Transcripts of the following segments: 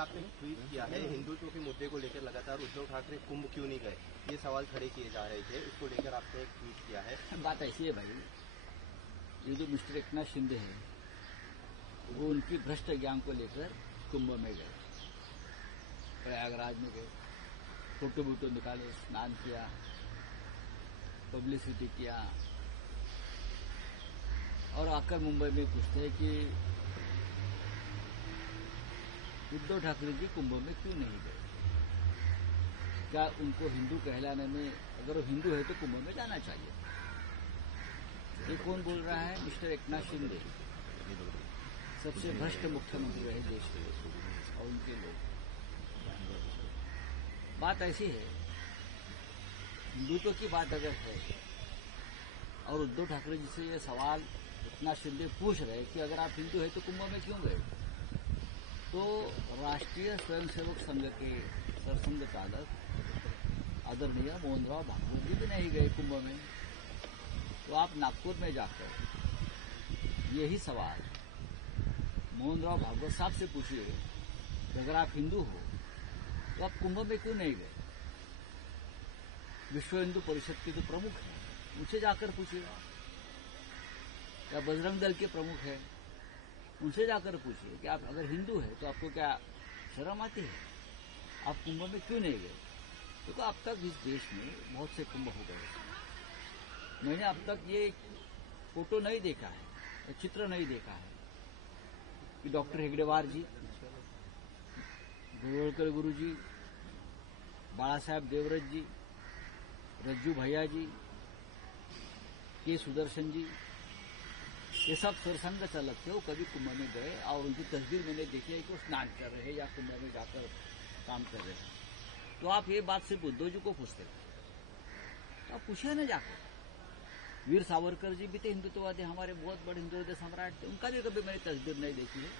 आपने tweet KIA है, हिंदुत्व के मुद्दे को लेकर लगातार उद्धव ठाकरे कुंभ क्यों नहीं गए, ये सवाल खड़े किए जा रहे थे, इसको लेकर आपने एक ट्वीट किया है। बात ऐसी है भाई, ये जो मिस्टर एकनाथ शिंदे हैं वो उनकी भ्रष्ट ज्ञान को लेकर कुंभ में गए, प्रयागराज में गए, फोटो वोटो निकाले, स्नान किया, पब्लिसिटी किया और आकर मुंबई में पूछते हैं कि उद्धव ठाकरे जी कुंभ में क्यों नहीं गए। क्या उनको हिंदू कहलाने में, अगर वो हिंदू है तो कुंभ में जाना चाहिए। ये कौन बोल रहा है? मिस्टर एकनाथ शिंदे, सबसे भ्रष्ट मुख्यमंत्री रहे देश के और उनके लोग। बात ऐसी है, हिंदुत्व की बात अगर है और उद्धव ठाकरे जी से ये सवाल एकनाथ शिंदे पूछ रहे कि अगर आप हिंदू है तो कुंभ में क्यों गए, तो राष्ट्रीय स्वयंसेवक संघ के सरसंघ चालक आदरणीय मोहनराव भागवत जी भी नहीं गए कुंभ में। तो आप नागपुर में जाकर यही सवाल मोहनराव भागवत साहब से पूछिए कि अगर आप हिंदू हो तो आप कुंभ में क्यों नहीं गए। विश्व हिंदू परिषद के जो प्रमुख हैं उनसे जाकर पूछिए, या बजरंग दल के प्रमुख हैं उनसे जाकर पूछिए कि आप अगर हिंदू है तो आपको क्या शर्म आती है, आप कुंभ में क्यों नहीं गए। देखो, अब तक इस देश में बहुत से कुंभ हो गए। मैंने अब तक ये फोटो नहीं देखा है, चित्र नहीं देखा है कि डॉक्टर हेगडेवार जी, गोवळकर गुरु जी, बाला साहेब देवव्रत जी, रज्जू भैया जी, के सुदर्शन जी, ये सब सरसंघ चालक थे, वो कभी कुंभ में गए और उनकी तस्वीर मैंने देखी है कि वो स्नान कर रहे हैं या कुंभ में जाकर काम कर रहे हैं। तो आप ये बात सिर्फ उद्धव जी को पूछते, तो आप पूछिए ना जाकर। वीर सावरकर जी भी थे हिंदुत्ववादी, हमारे बहुत बड़े हिंदुत्व सम्राट थे, उनका भी कभी मैंने तस्वीर नहीं देखी है।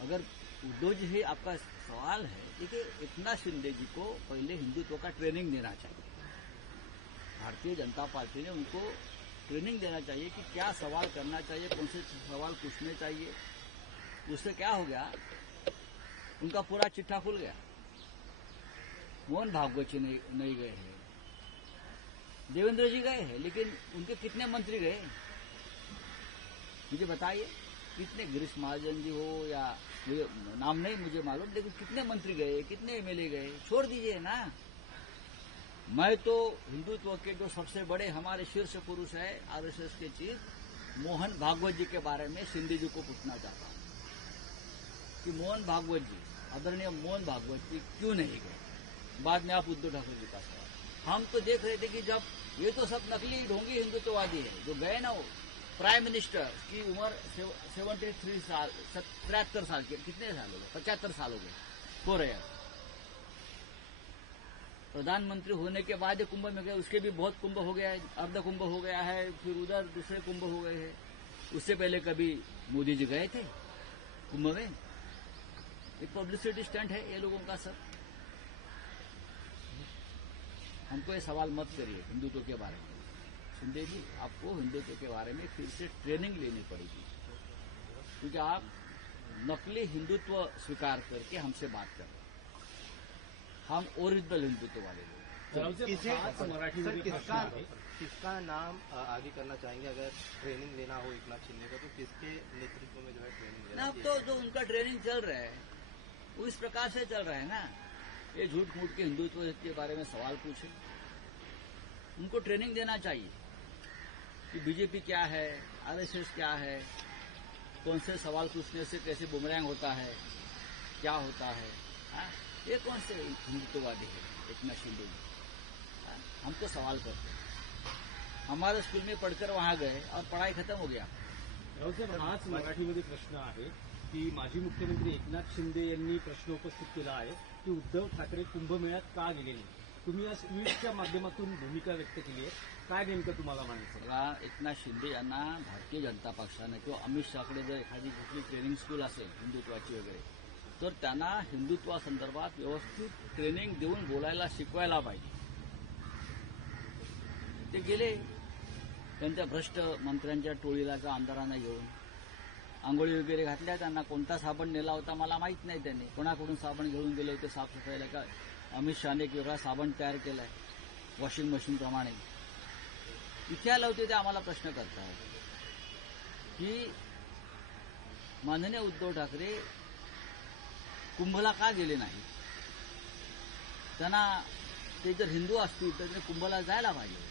अगर उद्धव जी ही आपका सवाल है, देखिए एकनाथ शिंदे जी को पहले हिंदुत्व का ट्रेनिंग देना चाहिए। भारतीय जनता पार्टी ने उनको ट्रेनिंग देना चाहिए कि क्या सवाल करना चाहिए, कौन से सवाल पूछने चाहिए। उससे क्या हो गया, उनका पूरा चिट्ठा खुल गया। मोहन भागवत जी नहीं गए हैं, देवेंद्र जी गए हैं, लेकिन उनके कितने मंत्री गए मुझे बताइए। कितने, गिरीश महाजन जी हो या नाम नहीं मुझे मालूम, लेकिन कितने मंत्री गए, कितने एमएलए गए, छोड़ दीजिए ना। मैं तो हिंदुत्व के जो सबसे बड़े हमारे शीर्ष पुरुष है आरएसएस के चीफ मोहन भागवत जी के बारे में शिंदे जी को पूछना चाहता हूं कि मोहन भागवत जी, आदरणीय मोहन भागवत जी क्यों नहीं गए। बाद में आप उद्धव ठाकरे जी का सवाल। हम तो देख रहे थे कि जब ये तो सब नकली ढोंगी हिंदुत्ववादी है जो गए ना, वो प्राइम मिनिस्टर की उम्र 73 साल, 73 साल के, कितने साल हो गए, 75 साल हो गए हो रहे हैं। प्रधानमंत्री होने के बाद कुंभ में गए, उसके भी बहुत कुंभ हो गया है, अर्ध कुंभ हो गया है, फिर उधर दूसरे कुंभ हो गए हैं। उससे पहले कभी मोदी जी गए थे कुंभ में। एक पब्लिसिटी स्टंट है ये लोगों का सब। हमको ये सवाल मत करिए हिंदुत्व के बारे में। शिंदे जी, आपको हिंदुत्व के बारे में फिर से ट्रेनिंग लेनी पड़ेगी, क्योंकि आप नकली हिंदुत्व स्वीकार करके हमसे बात कर रहे हैं। हम ओरिजिनल हिंदुत्व वाले लोग। किसका नाम आगे करना चाहेंगे अगर ट्रेनिंग लेना हो एकनाथ शिंदे का, तो किसके नेतृत्व में जो है ट्रेनिंग लेना? अब तो जो उनका ट्रेनिंग चल रहा है वो इस प्रकार से चल रहा है ना, ये झूठ मूठ के हिंदुत्व के बारे में सवाल पूछे, उनको ट्रेनिंग देना चाहिए कि बीजेपी क्या है, आरएसएस क्या है, कौन से सवाल पूछने से कैसे बुमरैंग होता है, क्या होता है। ये कौन से हिंदुत्ववादी है एकनाथ शिंदे जी? हम तो सवाल करते हैं, हमारे स्कूल में पढ़कर वहां गए और पढ़ाई खत्म हो गया। राहुल साहेब, हाच मराठीमध्ये प्रश्न आहे की माजी मुख्यमंत्री एकनाथ शिंदे यांनी प्रश्न उपस्थित केला आहे की उद्धव ठाकरे कुंभमेळ्यात का गेले नाही। तुम्ही या ट्विटच्या माध्यमातून भूमिका व्यक्त केली आहे, काय नेमकं तुम्हाला म्हणायचं? एकनाथ शिंदे यांना भारतीय जनता पक्षाने किंवा अमित शहाकडे जर एखादी कुठली ट्रेनिंग स्कूल असेल हिंदुत्वाची वगैरे, तर त्यांना हिंदुत्वासंदर्भात व्यवस्थित ट्रेनिंग देऊन बोलायला शिकवायला पाहिजे। ते गेले त्यांच्या भ्रष्ट मंत्र्यांच्या टोळीला का आमदारांना घेऊन आंघोळी वगैरे घातल्या, त्यांना कोणता साबण नेला होता मला माहीत नाही, त्यांनी कोणाकडून साबण घेऊन गेले होते साफसफाईला, का अमित शहाने एक वेगळा साबण तयार केलाय वॉशिंग मशीनप्रमाणे. इथे आले होते ते आम्हाला प्रश्न करतात की माननीय उद्धव ठाकरे कुंभला का गेले नाही. त्यांना ते जर हिंदू असतील तर ते कुंभला जायला पाहिजे.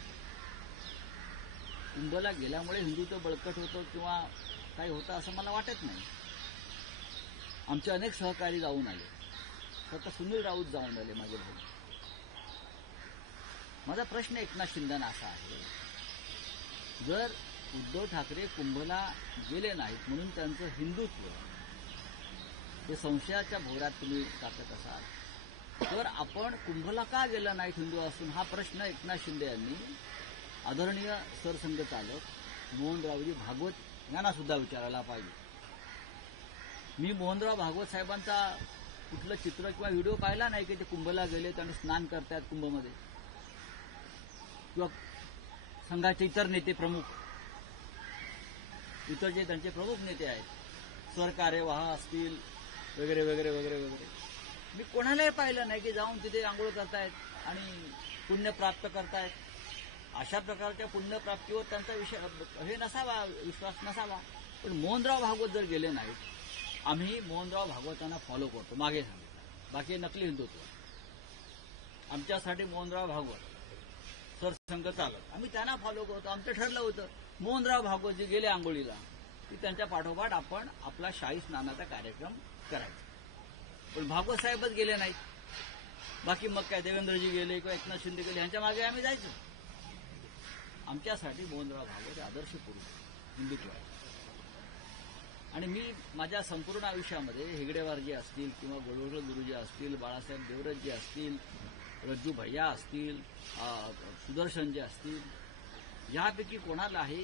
कुंभला गेल्यामुळे हिंदुत्व बळकट होतं किंवा काही होतं असं मला वाटत नाही. आमचे अनेक सहकारी जाऊन आले, स्वतः सुनील राऊत जाऊन आले माझे भाऊ. माझा प्रश्न एकनाथ शिंदेना असा आहे, जर उद्धव ठाकरे कुंभला गेले नाहीत म्हणून त्यांचं हिंदुत्व हे संशयाच्या भोवऱ्यात तुम्ही टाकत असाल, तर आपण कुंभला का गेलं नाहीत हिंदू असून, हा प्रश्न एकनाथ शिंदे यांनी आदरणीय सरसंघचालक मोहनरावजी भागवत यांना सुद्धा विचारायला पाहिजे. मी मोहनराव भागवत साहेबांचा कुठलं चित्र किंवा व्हिडिओ पाहिला नाही की ते कुंभला गेले, त्यांनी स्नान करतात कुंभमध्ये, किंवा संघाचे इतर नेते प्रमुख, इतर जे त्यांचे प्रमुख नेते आहेत, सरकार्यवाह असतील वगैरे वगैरे वगैरे वगैरे, मी कोणालाही पाहिलं नाही की जाऊन तिथे आंघोळ करतायत आणि पुण्य प्राप्त करतायत. अशा प्रकारच्या पुण्यप्राप्तीवर त्यांचा हे नसावा, विश्वास नसावा. पण मोहनराव भागवत जर गेले नाहीत, आम्ही मोहनराव भागवतांना फॉलो करतो, मागे सांगितलं, बाकी नकली हिंदुत्व. आमच्यासाठी मोहनराव भागवत सरसंघ चालक, आम्ही त्यांना फॉलो करतो. आमचं ठरलं होतं मोहनराव भागवत जे गेले आंघोळीला की त्यांच्या पाठोपाठ आपण आपला शाही स्नानाचा कार्यक्रम करायचा. पण भागवत साहेबच गेले नाहीत, बाकी मग काय देवेंद्रजी गेले किंवा एकनाथ शिंदे गेले, यांच्या मागे आम्ही जायचो. आमच्यासाठी मोहनराव भागवत आदर्श पुरुष हिंदुत्व आहे. आणि मी माझ्या संपूर्ण आयुष्यामध्ये हेगडेवारजी असतील किंवा गोळवळ गुरुजी असतील, बाळासाहेब देवरजी असतील, रज्जू भैया असतील, सुदर्शनजी असतील, यापैकी कोणालाही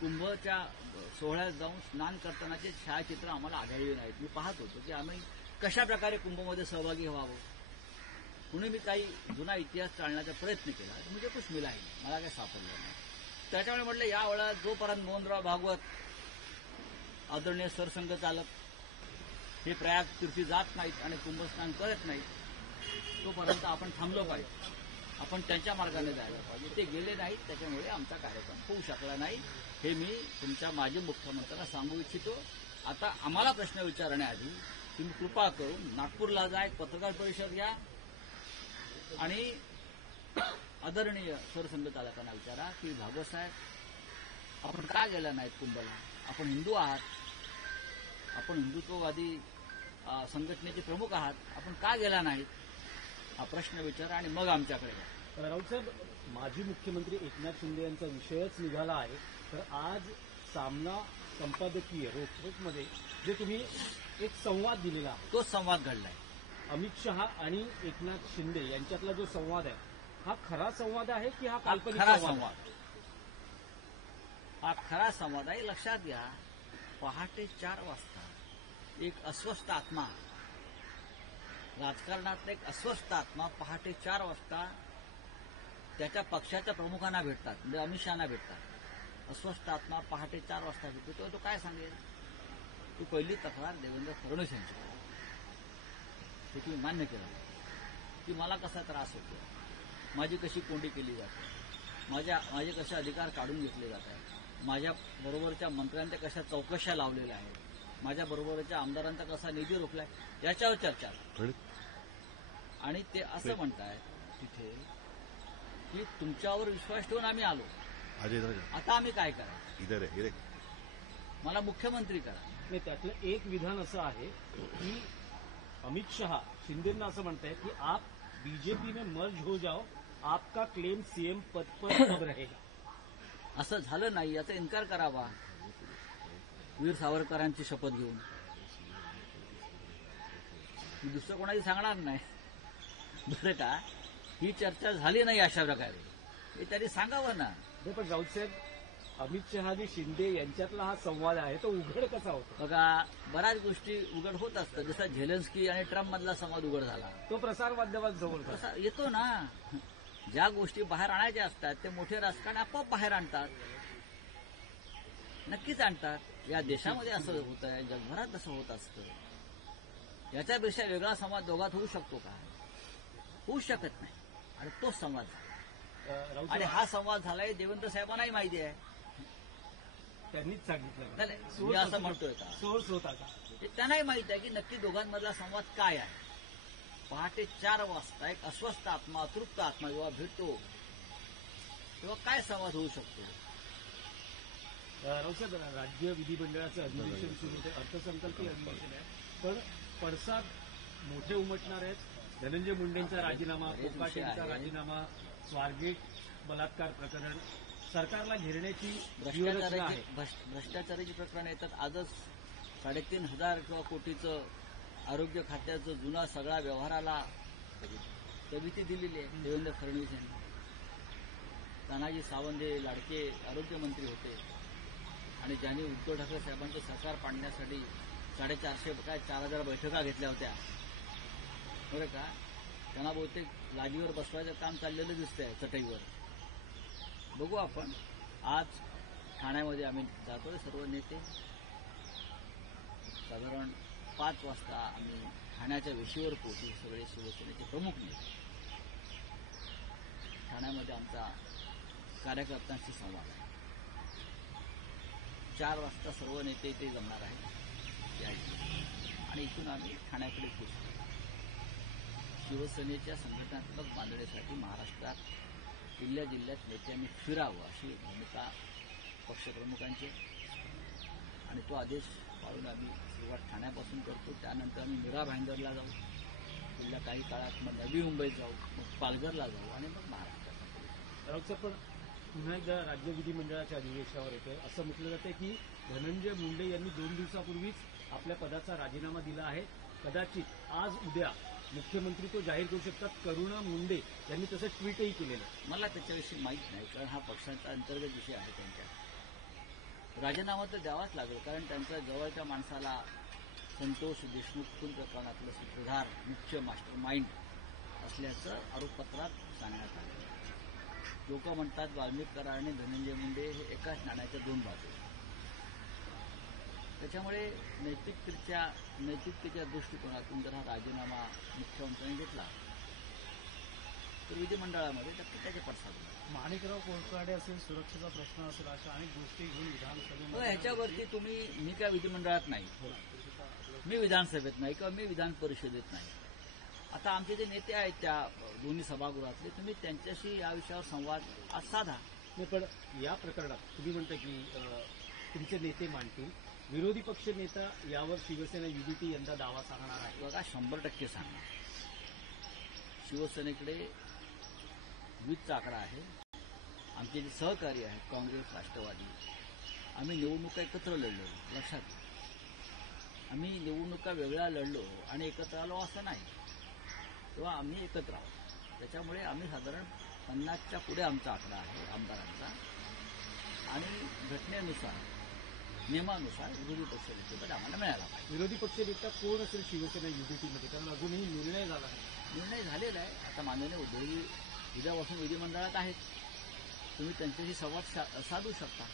कुंभच्या सोहळ्यात जाऊन स्नान करतानाचे छायाचित्र आम्हाला आढळले नाहीत. मी पाहत होतो की आम्ही कशा प्रकारे कुंभमध्ये सहभागी व्हावं. म्हणून मी काही जुना इतिहास टाळण्याचा प्रयत्न केला, म्हणजे कुछ मिला नाही, मला काही सापडलं नाही. त्याच्यामुळे म्हटलं यावेळेला जोपर्यंत मोहनराव भागवत आदरणीय सरसंघ चालक हे प्रयाग तीर्थी जात नाहीत आणि कुंभस्नान करत नाहीत, तोपर्यंत आपण थांबलो पाहिजे, आपण त्यांच्या मार्गाने जायला पाहिजे. ते गेले नाहीत, त्याच्यामुळे आमचा कार्यक्रम होऊ शकला नाही. हे मी तुमच्या माजी मुख्यमंत्र्यांना सांगू इच्छितो. आता आम्हाला प्रश्न विचारण्याआधी तुम्ही कृपा करून नागपूरला जा, एक पत्रकार परिषद घ्या आणि आदरणीय सरसंघ चालकांना विचारा की भागवत साहेब आपण का गेला नाहीत कुंभला, आपण हिंदू आहात, आपण हिंदुत्ववादी संघटनेचे प्रमुख आहात, आपण का गेला नाहीत, हा प्रश्न विचारा आणि मग आमच्याकडे या. राऊत साहेब, माजी मुख्यमंत्री एकनाथ शिंदे यांचा विषयच निघाला आहे, तर आज सामना संपादकीय रोखोकमध्ये जे तुम्ही एक संवाद दिलेला आहे, तोच संवाद घडलाय. अमित शहा आणि एकनाथ शिंदे यांच्यातला जो संवाद आहे, हा खरा संवाद आहे की हा काल्पनिक खरा संवाद? संवाद, हा खरा संवाद आहे. लक्षात घ्या, पहाटे 4 वाजता एक अस्वस्थ आत्मा, राजकारणातला एक अस्वस्थ आत्मा पहाटे 4 वाजता त्याच्या पक्षाच्या प्रमुखांना भेटतात, म्हणजे अमित शहाना भेटतात. अस्वस्थ आत्मा पहाटे 4 वाजता भेटतो, तेव्हा तो काय सांगेल, ती पहिली तक्रार देवेंद्र फडणवीस यांची, हे तुम्ही मान्य केलं की मला कसा त्रास होतो, माझी कशी कोंडी केली जाते, माझे कसे अधिकार काढून घेतले जात आहेत, माझ्या बरोबरच्या मंत्र्यांच्या कशा चौकशा लावलेल्या आहेत, माझ्या बरोबरच्या आमदारांचा कसा निधी रोखलाय, याच्यावर चर्चा. आणि ते असं म्हणतायत तिथे की तुमच्यावर विश्वास ठेवून आम्ही आलो, आता आम्ही काय करायचं, मला मुख्यमंत्री करा. नाही, त्यातलं एक विधान असं आहे की अमित शहा शिंदेना असं म्हणतायत की आप बीजेपी में मर्ज हो जाओ, आपका क्लेम सीएम पद पर कब रहेगा. असं झालं नाही याचा इन्कार करावा वीर सावरकरांची शपथ घेऊन. मी दुसरं कोणाही सांगणार नाही, बरं का. ही चर्चा झाली नाही अशा प्रकारे, हे त्यांनी सांगावं ना. पण राऊत साहेब, अमित शहा आणि शिंदे यांच्यातला हा संवाद आहे तो उघड कसा होतो? बघा, बऱ्याच गोष्टी उघड होत असतात. जसा झेलेन्स्की आणि ट्रम्प मधला संवाद उघड झाला, तो प्रसार माध्यमात जवळ तसा येतो ना. ज्या गोष्टी बाहेर आणायच्या असतात ते मोठे राजकारण आपोआप बाहेर आणतात. नक्कीच आणतात. या देशामध्ये असं होत आहे, जगभरात असं होत असतं. याच्यापेक्षा वेगळा संवाद दोघात होऊ शकतो का? होऊ शकत नाही. आणि तोच संवाद झाला. राऊत आणि साहेब, हा संवाद झालाय देवेंद्र साहेबांनाही माहिती आहे. त्यांनीच सांगितलं नाही, मी असं म्हणतोय का? सोर्स होता का? हे त्यांनाही माहित आहे की नक्की दोघांमधला संवाद काय आहे. पहाटे 4 वाजता एक अस्वस्थ आत्मा, तृप्त आत्मा जेव्हा भेटतो तेव्हा काय संवाद होऊ शकतो? राऊत साहेब, राज्य विधिमंडळाचं अधिवेशन सुरू होते, अर्थसंकल्पीय अधिवेशन आहे, पण पडसाद मोठे उमटणार आहेत. धनंजय मुंडेंचा राजीनामा, बरेच विषय कोकाटेंचा आहेत. राजीनामा, स्वारगेट बलात्कार प्रकरण, सरकारला घेरण्याची व्यूहरचना आहे. भ्रष्टाचाराची प्रकरण येतात. आजच 3,500 किंवा कोटीचं आरोग्य खात्याचं जुना सगळा व्यवहाराला स्थगिती दिलेली आहे देवेंद्र फडणवीस यांनी. तानाजी सावंत हे लाडके आरोग्यमंत्री होते आणि ज्यांनी उद्धव ठाकरे साहेबांचं सरकार पाडण्यासाठी 4,500 बैठका घेतल्या होत्या, बरं का? त्यांना बहुतेक लाजीवर बसवायचं काम चाललेलं दिसतंय चटईवर. बघू आपण. आज ठाण्यामध्ये आम्ही जातोय सर्व नेते. साधारण 5 वाजता आम्ही ठाण्याच्या वेशीवर पोहोचू, सगळे शिवसेनेचे प्रमुख नेते. ठाण्यामध्ये आमचा कार्यकर्त्यांशी संवाद आहे. 4 वाजता सर्व नेते इथे जमणार आहेत आणि इथून आम्ही ठाण्याकडे पोहोचू. शिवसेनेच्या संघटनात्मक बांधणीसाठी महाराष्ट्रात जिल्ह्या जिल्ह्यात नेत्यांनी फिरावं अशी भूमिका पक्षप्रमुखांची. आणि तो आदेश पाळून आम्ही सुरुवात ठाण्यापासून करतो. त्यानंतर आम्ही मीरा भाईंदरला जाऊ, पुढल्या काही काळात मग नवी मुंबईत जाऊ, मग पालघरला जाऊ आणि मग महाराष्ट्रात. राऊत साहेब, पण पुन्हा एकदा राज्य विधिमंडळाच्या अधिवेशनावर येतोय. असं म्हटलं जातं की धनंजय मुंडे यांनी 2 दिवसापूर्वीच आपल्या पदाचा राजीनामा दिला आहे. कदाचित आज उद्या मुख्यमंत्री तो जाहीर करू शकतात. करुणा मुंडे यांनी तसं ट्विटही केलेलं आहे. मला त्याच्याविषयी माहीत नाही, कारण हा पक्षाचा अंतर्गत विषय आहे त्यांच्या. राजीनामा तर द्यावाच लागेल, कारण त्यांच्या जवळच्या माणसाला संतोष देशमुख खून प्रकरणातलं सूत्रधार, मुख्य मास्टर माइंड असल्याचं आरोपपत्रात सांगण्यात आलं. लोक म्हणतात वाल्मिक कराड आणि धनंजय मुंडे हे एकाच नाण्याच्या 2 बाजू. त्याच्यामुळे नैतिकतेच्या दृष्टिकोनातून जर हा राजीनामा मुख्यमंत्र्यांनी घेतला तर विधिमंडळामध्ये नक्की त्याचे पडसाद होईल. माणिकराव कोळकाडे असेल, सुरक्षेचा प्रश्न असेल, अशा अनेक गोष्टी घेऊन विधानसभेमध्ये ह्याच्यावरती मी काय विधिमंडळात नाही, मी विधानसभेत नाही किंवा मी विधान परिषदेत नाही. आता आमचे जे नेते आहेत त्या दोन्ही सभागृहातले, तुम्ही त्यांच्याशी या विषयावर संवाद आज साधा. नाही, पण या प्रकरणात तुम्ही म्हणता की तुमचे नेते मांडतील, विरोधी पक्ष नेता यावर शिवसेना युतीची यंदा दावा सांगणार आहे. बघा, 100% सांगणार. शिवसेनेकडे 20चा आकडा आहे. आमचे जे सहकारी आहेत काँग्रेस, राष्ट्रवादी, आम्ही निवडणुका एकत्र लढलो. लक्षात घ्या, आम्ही निवडणुका वेगळ्या लढलो आणि एकत्र आलो असं नाही. तेव्हा आम्ही एकत्र आहोत. त्याच्यामुळे आम्ही साधारण 50च्या पुढे आमचा आकडा आहे आमदारांचा. आणि घटनेनुसार, नियमानुसार विरोधी पक्ष नेतेपद आम्हाला मिळाला पाहिजे. विरोधी पक्ष नेता कोण असेल शिवसेना युतीमध्ये? कारण अजूनही निर्णय झाला आहे. निर्णय झालेला आहे. आता माननीय उद्धवजी उद्यापासून विधिमंडळात आहेत. तुम्ही त्यांच्याशी संवाद साधू शकता.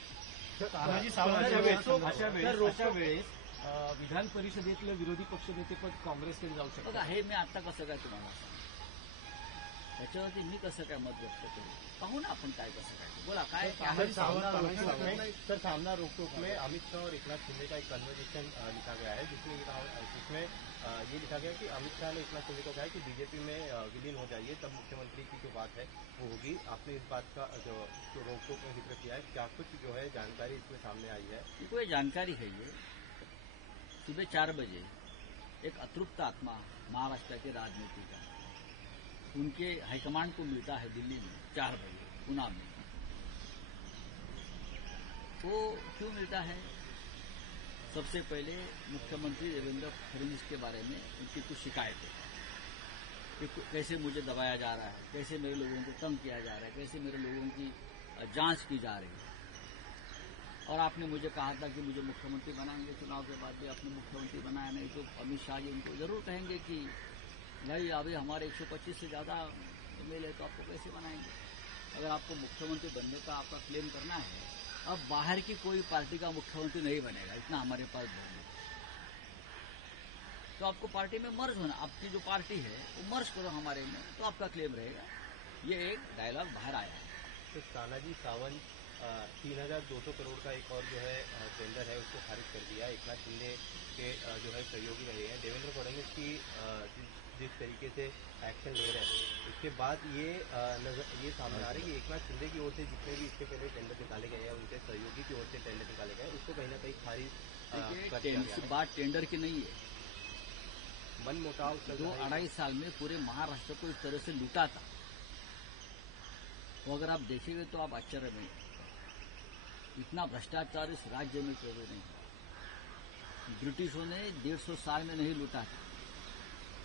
अशा वेळेस विधान परिषदेतलं विरोधी पक्ष नेतेपद काँग्रेसकडे जाऊ शकतं. बघा, हे मी आता कसं काय तुम्हाला सांगतो, त्याच्यावरती मी कसं काय मत व्यक्त करू? पाहू ना आपण काय कसं काय. बोला, काय सर, सामना रोक में अमित शाह और एकनाथ शिंदे का एक कन्वर्सेशन लिखा गया है, जिसमें ये लिखा गया कि अमित शाह ने एकनाथ शिंदे को कहा है कि बीजेपी में विलीन हो जाइए, तब मुख्यमंत्री की जो बात है वो होगी. आपने इस बात का जो रोक टोक में जिक्र किया है, क्या कुछ जो है जानकारी इसमें सामने आई है? कोई जानकारी है ये? सुबह 4 बजे एक अतृप्त आत्मा महाराष्ट्र के राजनीति का उनके हाईकमांड को मिलता है दिल्ली में 4 बजे पुणे में. वो क्यों मिलता है? सबसे पहले मुख्यमंत्री देवेंद्र फडणवीस के बारे में उनकी कुछ शिकायतें कि कैसे मुझे दबाया जा रहा है, कैसे मेरे लोगों को तंग किया जा रहा है, कैसे मेरे लोगों की जांच की जा रही है. और आपने मुझे कहा था कि मुझे मुख्यमंत्री बनाएंगे. चुनाव के बाद भी आपने मुख्यमंत्री बनाया नहीं, तो अमित शाह जी उनको जरूर कहेंगे कि भाई अभी हमारे 125 से ज़्यादा एमएलए तो आपको कैसे बनाएंगे. अगर आपको मुख्यमंत्री बनने का आपका क्लेम करना है अब बाहर की कोई पार्टी का मुख्यमंत्री नहीं बनेगा, इतना हमारे पास बहुमत है। तो आपको पार्टी में मर्ज होना, आपकी जो पार्टी है वो मर्ज करो हमारे में, तो आपका क्लेम रहेगा। ये एक डायलॉग बाहर आया है। तो तानाजी सावंत 3,200 करोड़ का एक और जो है टेंडर है उसको खारिज कर दिया। एकनाथ शिंदे के जो है सहयोगी रहे हैं देवेंद्र फडणवीस की जिस तरीके से एक्शन ले रहे हैं, उसके बाद ये सामने आ रहा है कि एकनाथ शिंदे की ओर से जितने भी इसके पहले टेंडर निकाले गए हैं, उनके सहयोगी की ओर से टेंडर निकाले गए, उसको कहीं ना कहीं खारिज कर दिया गया है। बात टेंडर की नहीं है। मनमुटाव चल रहा है। 2-2.5 साल में पूरे महाराष्ट्र को इस तरह से लूटा था, तो अगर आप देखेंगे तो आप आश्चर्य में, इतना भ्रष्टाचार इस राज्य में कभी नहीं। ब्रिटिशों ने 150 साल में नहीं लूटा था,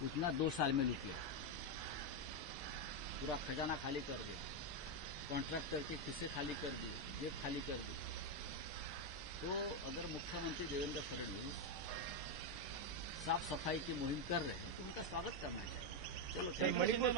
उतना 2 साल में लूट लिया। पूरा खजाना खाली कर दिया, कॉन्ट्रैक्टर के किस्से खाली कर दिए, जेब खाली कर दी। तो अगर मुख्यमंत्री देवेंद्र फडणवीस साफ सफाई की मुहिम कर रहे हैं तो उनका स्वागत करना चाहिए। चलो मणिपुर